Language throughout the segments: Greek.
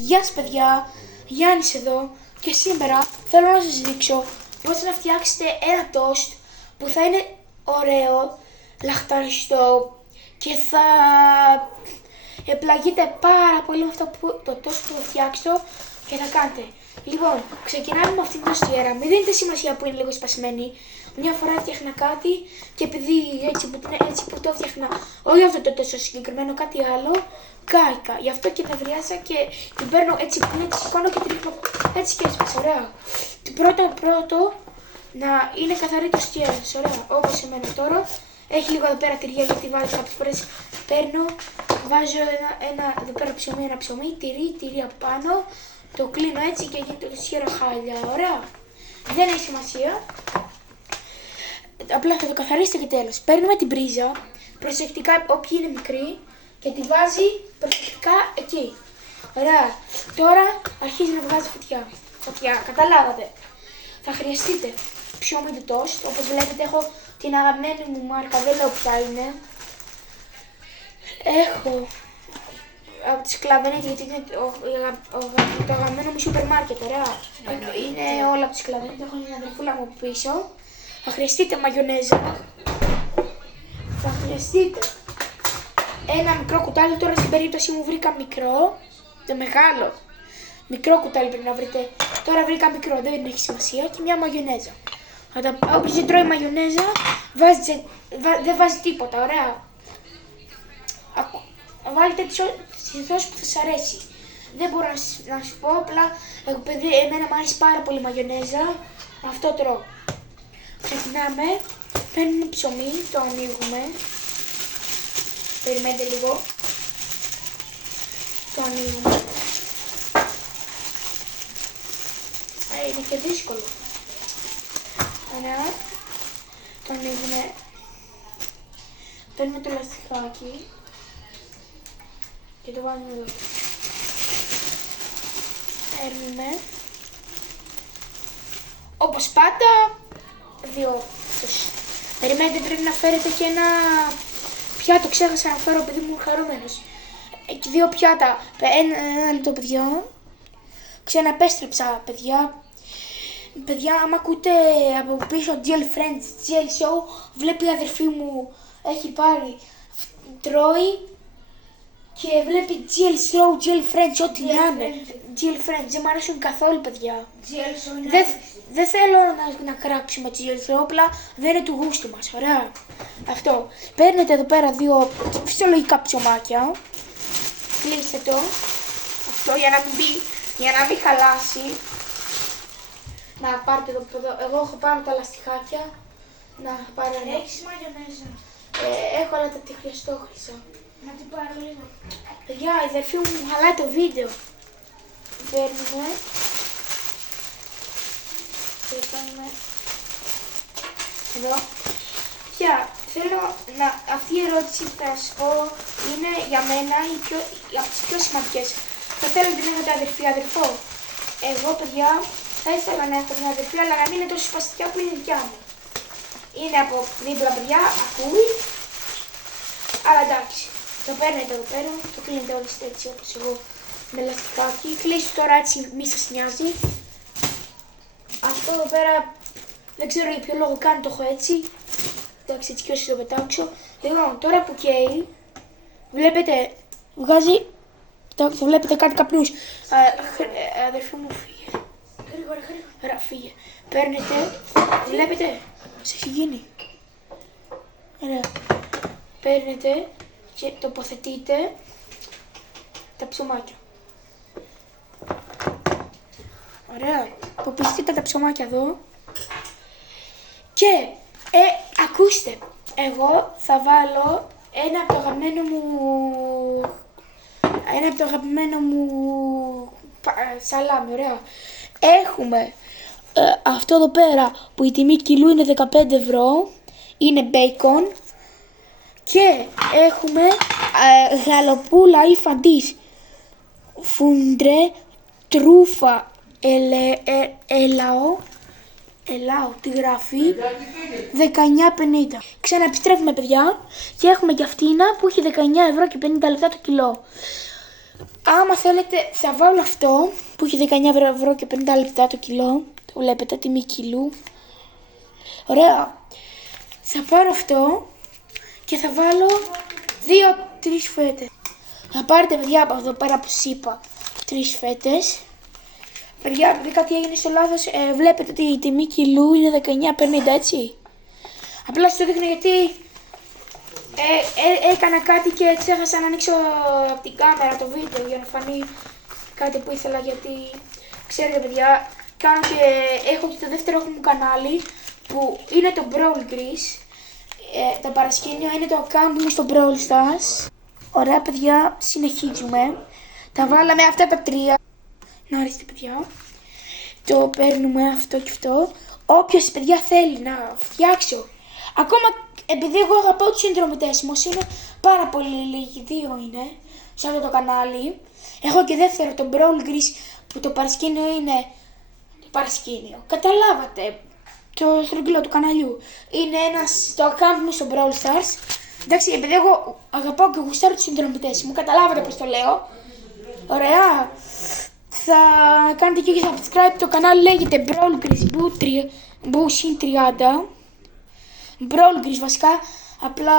Γεια σας παιδιά, Γιάννης εδώ και σήμερα θέλω να σας δείξω πώς να φτιάξετε ένα τόστ που θα είναι ωραίο, λαχταριστό και θα επλαγείτε πάρα πολύ με αυτό το τόστ που θα φτιάξω και θα κάνετε. Λοιπόν, ξεκινάμε με αυτήν την τοστιέρα. Μην δίνετε σημασία που είναι λίγο σπασμένη. Μια φορά έφτιαχνα κάτι και επειδή έτσι που το έφτιαχνα, όχι αυτό το τόσο συγκεκριμένο, κάτι άλλο, κάηκα. Γι' αυτό και νευριάσα και την παίρνω έτσι που είναι, τη σηκώνω και την ρίχνω έτσι και έσπασε. Ωραία. Πρώτο να είναι καθαρή τοστιέρα. Ωραία. Όπως εμένα τώρα. Έχει λίγο εδώ πέρα τυριά γιατί βάζω κάποιες φορές. Παίρνω, βάζω ένα εδώ πέρα ψωμί, ένα ψωμί, τυρί από πάνω. Το κλείνω έτσι και γίνεται τοστιέρα χάλια. Ωραία. Δεν έχει σημασία. Απλά θα το καθαρίσετε και τέλος. Παίρνουμε την πρίζα, προσεκτικά όποιοι είναι μικροί και τη βάζει προσεκτικά εκεί. Ωραία. Τώρα αρχίζει να βγάζει φωτιά. Καταλάβατε. Θα χρειαστείτε ψωμί του τόστ. Όπως βλέπετε έχω την αγαπημένη μου μάρκα, δεν λέω ποια είναι. Έχω από τις Κλαβενέτ γιατί είναι το αγαπημένο μου σούπερ μάρκετ. Ωραία. Είναι όλα από τις Κλαβενέτ. Έχω μια αδερφούλα μου πίσω. Θα χρειαστείτε μαγιονέζα, θα χρειαστείτε ένα μικρό κουτάλι, τώρα στην περίπτωση μου βρήκα μικρό, το μεγάλο, μικρό κουτάλι πρέπει να βρείτε, τώρα βρήκα μικρό, δεν έχει σημασία, και μια μαγιονέζα. Όποιος δεν τρώει μαγιονέζα, δεν βάζει τίποτα, ωραία. Βάλτε τη σως που θα σας αρέσει. Δεν μπορώ να σου πω, απλά επειδή εμένα μου αρέσει πάρα πολύ μαγιονέζα, αυτό τρώω. Ξεκινάμε, παίρνουμε ψωμί, το ανοίγουμε, περιμένετε λίγο, το ανοίγουμε, είναι και δύσκολο, ωραία, το ανοίγουμε, παίρνουμε το λαστιχάκι και το βάζουμε εδώ, παίρνουμε, όπως πάντα, δύο. Περιμένετε, πρέπει να φέρετε και ένα πιάτο, ξέχασα να φέρω επειδή μου είναι χαρούμενος. Δύο πιάτα, ένα λεπτό παιδιά. Ξαναπέστρεψα παιδιά. Παιδιά, άμα ακούτε από πίσω GL Friends, GL Show, βλέπει η αδερφή μου, έχει πάρει, τρώει και βλέπει GL Show, GL Friends, ό,τι να είναι. GL Friends, δεν μου αρέσουν καθόλου παιδιά. Δεν θέλω να κράξουμε GL Show, απλά δεν είναι του γούστου μας, ωραία. Αυτό. Παίρνετε εδώ πέρα δύο φυσιολογικά ψωμάκια. Κλείστε το. Αυτό για να μην χαλάσει. Να πάρετε εδώ, εγώ έχω πάνω τα λαστιχάκια. Να πάρω ένα. Έχεις μαγιονέζα? Έχω, αλλά τα χρειαστόχρισα. Να την πάρω λίγο. Παιδιά, η αδερφή μου χαλάει το βίντεο. Παίρνουμε. Και κάνουμε εδώ. Πια, θέλω να, αυτή η ερώτηση που θα σας πω είναι για μένα από τις πιο σημαντικές. Θα θέλω να την έχετε αδερφό. Εγώ παιδιά θα ήθελα να έχω την αδερφή, αλλά να μην είναι τόσο σπαστικά που είναι δικιά μου. Είναι από δίπλα παιδιά, ακούει. Αλλά εντάξει, το παίρνετε εδώ πέρα, το κλείνετε όλες έτσι όπως εγώ με λαστιχάκι. Κλείσω τώρα έτσι, μη σας νοιάζει. Αυτό εδώ πέρα δεν ξέρω για ποιο λόγο κάνει, το έχω έτσι. Εντάξει, έτσι και όσοι το πετάξω. Λοιπόν, τώρα που καίει, βλέπετε, βγάζει, το βλέπετε κάτι καπνούς. Αδερφή μου φύγε. Γρήγορα, φύγε. Παίρνετε, βλέπετε, σε έχει γίνει. Ωραία. Παίρνετε και τοποθετείτε τα ψωμάκια. Ωραία. Τοποθετείτε τα ψωμάκια εδώ. Και ακούστε, εγώ θα βάλω ένα από το αγαπημένο μου σαλάμι, ωραία. Έχουμε αυτό εδώ πέρα που η τιμή κιλού είναι 15 ευρώ, είναι μπέικον. Και έχουμε γαλοπούλα ή φαντής, φουντρέ, τρούφα, ελάω, τη γράφει 19,50. Ξαναεπιστρέφουμε παιδιά και έχουμε και αυτήνα που έχει 19 ευρώ και 50 λεπτά το κιλό. άμα θέλετε θα βάλω αυτό που έχει 19 ευρώ και 50 λεπτά το κιλό. Το βλέπετε, τιμή κιλού. Ωραία. Θα πάρω αυτό και θα βάλω 2-3 φέτες. Θα πάρετε παιδιά από εδώ πέρα που σας είπα 3 φέτες. Παιδιά, επειδή κάτι έγινε στο λάθος, βλέπετε ότι η τιμή κιλού είναι 19,50, έτσι. Απλά σας το δείχνω γιατί έκανα κάτι και ξέχασα να ανοίξω από την κάμερα το βίντεο για να φανεί κάτι που ήθελα, γιατί ξέρετε παιδιά, κάνω και έχω και το δεύτερο μου κανάλι που είναι το Brawl Grease. Το παρασκήνιο είναι το account μου στο Brawl Stars. Ωραία παιδιά, συνεχίζουμε. Τα βάλαμε αυτά τα 3. Να ορίστε παιδιά. Το παίρνουμε αυτό και αυτό. Όποιος παιδιά θέλει να φτιάξω. Ακόμα επειδή εγώ αγαπάω τους συνδρομητές μου, είναι πάρα πολύ λίγοι, 2 είναι σε αυτό το κανάλι. Έχω και δεύτερο το Brawl Grease που το παρασκήνιο είναι το παρασκήνιο. Καταλάβατε το στρογγυλό του καναλιού. Είναι το account μου στο Brawl Stars. Εντάξει, επειδή εγώ αγαπάω και γουστάρω τους συνδρομητές μου, καταλάβατε πώς το λέω. Ωραία. Θα κάνετε και subscribe, το κανάλι λέγεται Brawl Grease Boo Sin 30. Brawl Grease βασικά, απλά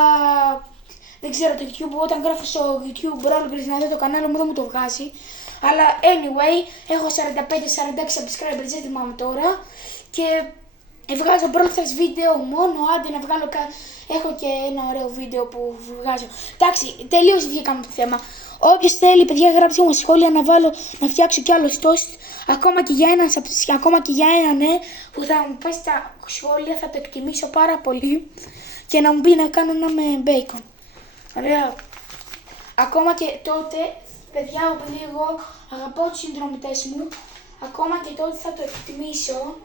δεν ξέρω το YouTube, όταν γράφω στο YouTube Brawl Grease να δω το κανάλι μου δεν μου το βγάζει. Αλλά anyway, έχω 45-46 subscribers, δεν θυμάμαι τώρα. Και βγάζω Brawl Stars βίντεο μόνο, άντε να βγάλω έχω και ένα ωραίο βίντεο που βγάζω. Εντάξει, τελείως βγήκαμε από το θέμα. Όποιος θέλει, παιδιά, γράψτε μου σχόλια να φτιάξω κι άλλο toast. Ακόμα και για ένα ναι, που θα μου πέσει τα σχόλια, θα το εκτιμήσω πάρα πολύ. Και να μου πει να κάνω ένα με bacon. Ωραία. Ακόμα και τότε, παιδιά, επειδή εγώ αγαπάω τους συνδρομητές μου, ακόμα και τότε θα το εκτιμήσω.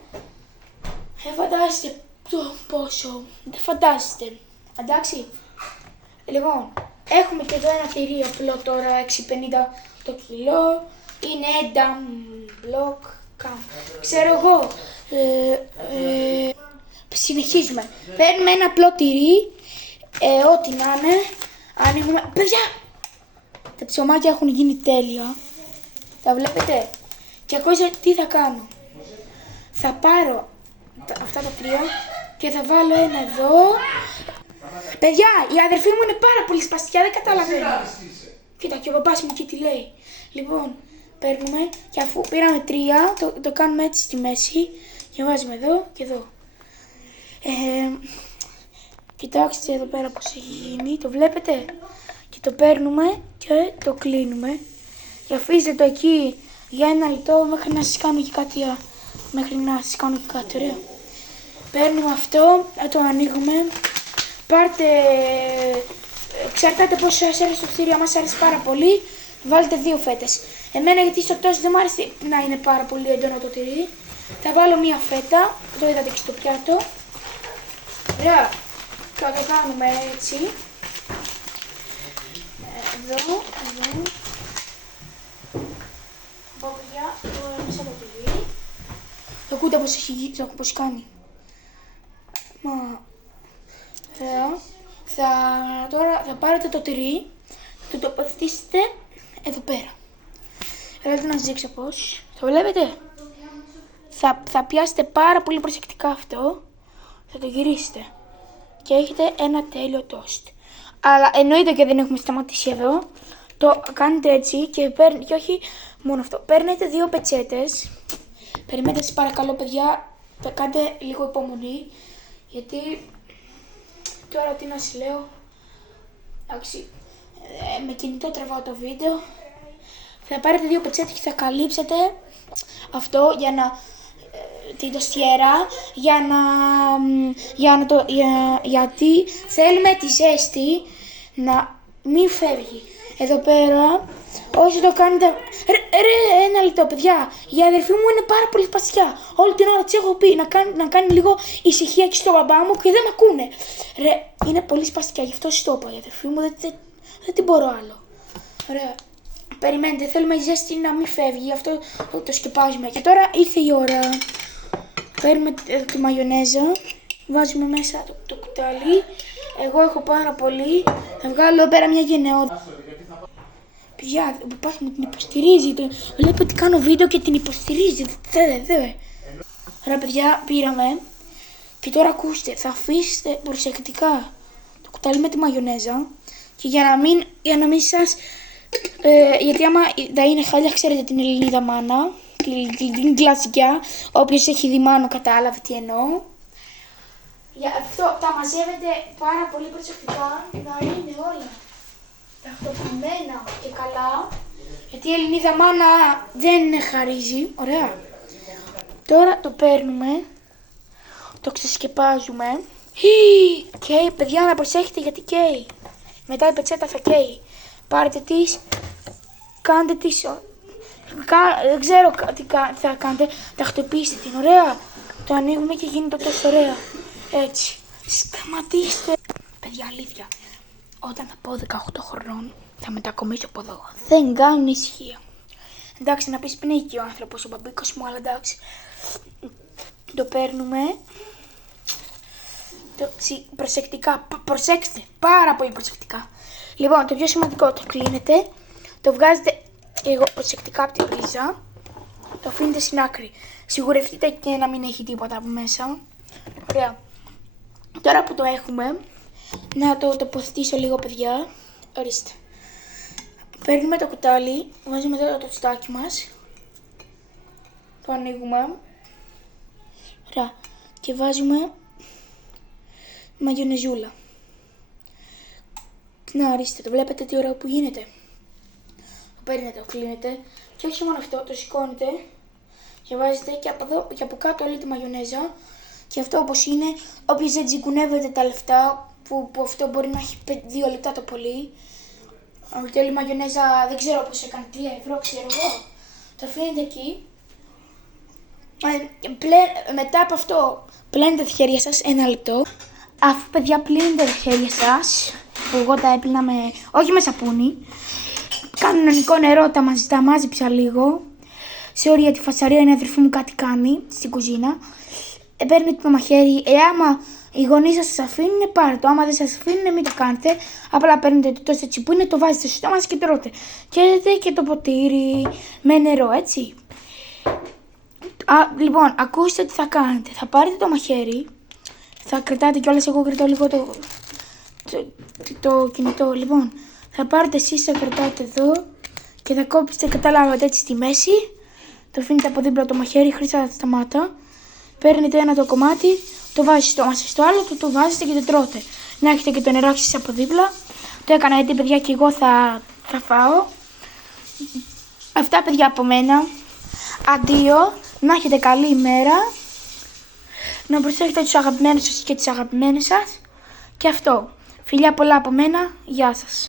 Φαντάζεστε το πόσο. Δεν φαντάζεστε. Εντάξει. Λοιπόν, έχουμε και εδώ ένα τυρί απλό τώρα, 6,50 το κιλό. Είναι Edam Block Cam. Ξέρω εγώ. Συνεχίζουμε. Παίρνουμε ένα απλό τυρί. Ό,τι να είναι. Ανοίγουμε. Παιδιά! Τα ψωμάκια έχουν γίνει τέλεια. Τα βλέπετε. Και ακούστε τι θα κάνω. Θα πάρω αυτά τα 3 και θα βάλω ένα εδώ. Παιδιά, η αδερφή μου είναι πάρα πολύ σπαστιά, δεν καταλαβαίνω. Κοίτα, και ο παπάς μου και τι λέει. Λοιπόν, παίρνουμε και αφού πήραμε 3, το κάνουμε έτσι στη μέση και βάζουμε εδώ και εδώ. Κοιτάξτε εδώ πέρα πως έχει γίνει, το βλέπετε. Και το παίρνουμε και το κλείνουμε. Και αφήστε το εκεί για 1 λεπτό μέχρι να σας κάνω και κάτι. Ωραία. Παίρνουμε αυτό, το ανοίγουμε. Πάρτε, εξαρτάται πόσο σας άρεσε το τυρί, άμα σας άρεσε πάρα πολύ, βάλτε 2 φέτες. Εμένα γιατί στο τόσο δεν μου άρεσε να είναι πάρα πολύ έντονο το τυρί. Θα βάλω 1 φέτα, το είδατε και στο πιάτο. Ωραία, θα το κάνουμε έτσι. Εδώ. Παιδιά, το μέσα το τυρί. Το ακούτε πως έχει πως κάνει. Τώρα θα πάρετε το τυρί, θα το τοποθετήσετε εδώ πέρα. Θέλετε να σας δείξω πώς. Το βλέπετε. Θα πιάσετε πάρα πολύ προσεκτικά αυτό. Θα το γυρίσετε. Και έχετε ένα τέλειο τόστ. Αλλά εννοείται και δεν έχουμε σταματήσει εδώ. Το κάνετε έτσι και όχι μόνο αυτό. Παίρνετε 2 πετσέτες. Περιμένετε σας παρακαλώ παιδιά. Κάντε λίγο υπομονή. Γιατί τώρα τι να σας λέω. Εντάξει. Με κινητό τραβάω το βίντεο. Θα πάρετε 2 πετσέτες και θα καλύψετε αυτό για να την τοστιέρα γιατί θέλουμε τη ζέστη να μην φεύγει. Εδώ πέρα, όσοι το κάνετε. Ένα λεπτό, παιδιά. Η αδερφή μου είναι πάρα πολύ σπαστιά. Όλη την ώρα της έχω πει να κάνει λίγο ησυχία και στο μπαμπά μου και δεν με ακούνε. Είναι πολύ σπαστιά, γι' αυτό σας το είπα. Η αδερφή μου δεν την μπορώ άλλο. Ωραία. Περιμένετε, θέλουμε η ζέστη να μην φεύγει, αυτό το σκεπάζουμε. Και τώρα ήρθε η ώρα. Παίρνουμε τη μαγιονέζα, βάζουμε μέσα το κουτάλι. Εγώ έχω πάρα πολύ. Θα βγάλω εδώ πέρα μια γενναιόδα. Παιδιά, ο παπάς μου την υποστηρίζει. Βλέπω ότι κάνω βίντεο και την υποστηρίζει. Δε. Ωραία παιδιά, πήραμε. Και τώρα ακούστε, θα αφήσετε προσεκτικά το κουτάλι με τη μαγιονέζα. Και για να μην σας... γιατί άμα θα είναι χάλια, ξέρετε την Ελληνίδα μάνα. Την κλασικιά. Όποιος έχει δει μάνο κατάλαβε τι εννοώ. Γι' αυτό τα μαζεύετε πάρα πολύ προσεκτικά. Να είναι όλα τακτοποιημένα και καλά. Γιατί η Ελληνίδα μάνα δεν χαρίζει. Ωραία. Τώρα το παίρνουμε. Το ξεσκεπάζουμε. Καίει, παιδιά, να προσέχετε γιατί καίει. Μετά η πετσέτα θα καίει. Πάρετε τις. Κάντε τις. Δεν ξέρω τι θα κάνετε. Τακτοποιήστε την, ωραία. Το ανοίγουμε και γίνεται τόσο ωραία. Έτσι. Σταματήστε. Παιδιά, αλήθεια. Όταν θα πω 18 χρονών θα μετακομίσω από εδώ. Δεν κάνουν ησυχία. Εντάξει, να πεις πνίγει ο άνθρωπος, ο μπαμπίκος μου, αλλά εντάξει. Το παίρνουμε. Προσεκτικά. Προσέξτε. Πάρα πολύ προσεκτικά. Λοιπόν, το πιο σημαντικό, το κλείνετε. Το βγάζετε προσεκτικά από την πρίζα. Το αφήνετε στην άκρη. Σιγουρευτείτε και να μην έχει τίποτα από μέσα. Ωραία. Τώρα που το έχουμε, να το τοποθετήσω λίγο, παιδιά. Ορίστε. Παίρνουμε το κουτάλι, βάζουμε εδώ το τσιτάκι μας. Το ανοίγουμε. Ωραία. Και βάζουμε μαγιονεζούλα. Να, ορίστε, το βλέπετε τι ωραίο που γίνεται. Το παίρνετε, το κλείνετε. Και όχι μόνο αυτό, το σηκώνετε και βάζετε και από εδώ και από κάτω όλη τη μαγιονέζα. Και αυτό όπως είναι, όποιος δεν τσιγκουνεύετε τα λεφτά, που αυτό μπορεί να έχει 2 λεπτά το πολύ. Και όλη η μαγιονέζα δεν ξέρω πώς έκανε, 3 ευρώ ξέρω εγώ. Το αφήνετε εκεί. Μετά από αυτό πλένετε τα χέρια σας 1 λεπτό. Αφού παιδιά πλύνετε τα χέρια σας, που εγώ τα έπλυνα όχι με σαπούνι, κανονικό νερό, τα μάζεψα λίγο. Sorry για τη φασαρία, η αδερφή μου κάτι κάνει στην κουζίνα. Παίρνετε το μαχαίρι, άμα οι γονείς σας αφήνουν, πάρτε το. Άμα δεν σας αφήνουν, μην το κάνετε. Απλά παίρνετε το τόσο έτσι που είναι, το βάζετε στο στόμα και τρώτε. Και το ποτήρι με νερό, έτσι. Λοιπόν, ακούστε τι θα κάνετε. Θα πάρετε το μαχαίρι, θα κρατάτε κιόλας, εγώ κρατάω λίγο το κινητό. Λοιπόν, θα πάρετε εσείς, θα κρατάτε εδώ και θα κόψετε, καταλάβατε, έτσι στη μέση. Το αφήνετε από δίπλα το μαχαίρι, χρήσατε τα σταμάτα. Παίρνετε ένα το κομμάτι, το βάζετε στο άλλο, το βάζετε και το τρώτε. Να έχετε και το νεράκι σας από δίπλα. Το έκανα γιατί παιδιά και εγώ θα φάω. Αυτά παιδιά από μένα. Αντίο, να έχετε καλή ημέρα. Να προσέχετε τους αγαπημένους σας και τις αγαπημένες σας. Και αυτό. Φιλιά πολλά από μένα. Γεια σας.